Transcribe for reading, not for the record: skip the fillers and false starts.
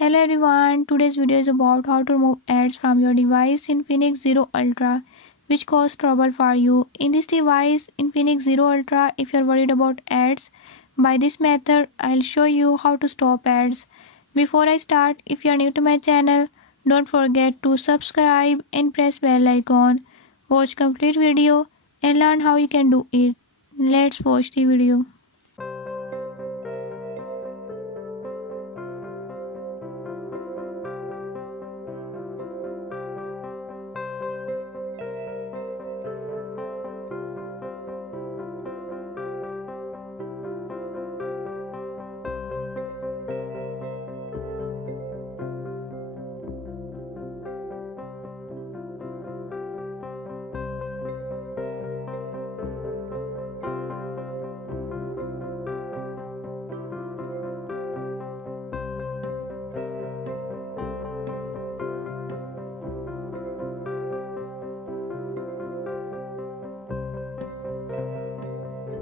Hello everyone, today's video is about how to remove ads from your device Infinix Zero Ultra which cause trouble for you. In this device Infinix Zero Ultra, if you're worried about ads, by this method I'll show you how to stop ads. Before I start, if you're new to my channel, don't forget to subscribe and press bell icon. Watch complete video and learn how you can do it. Let's watch the video.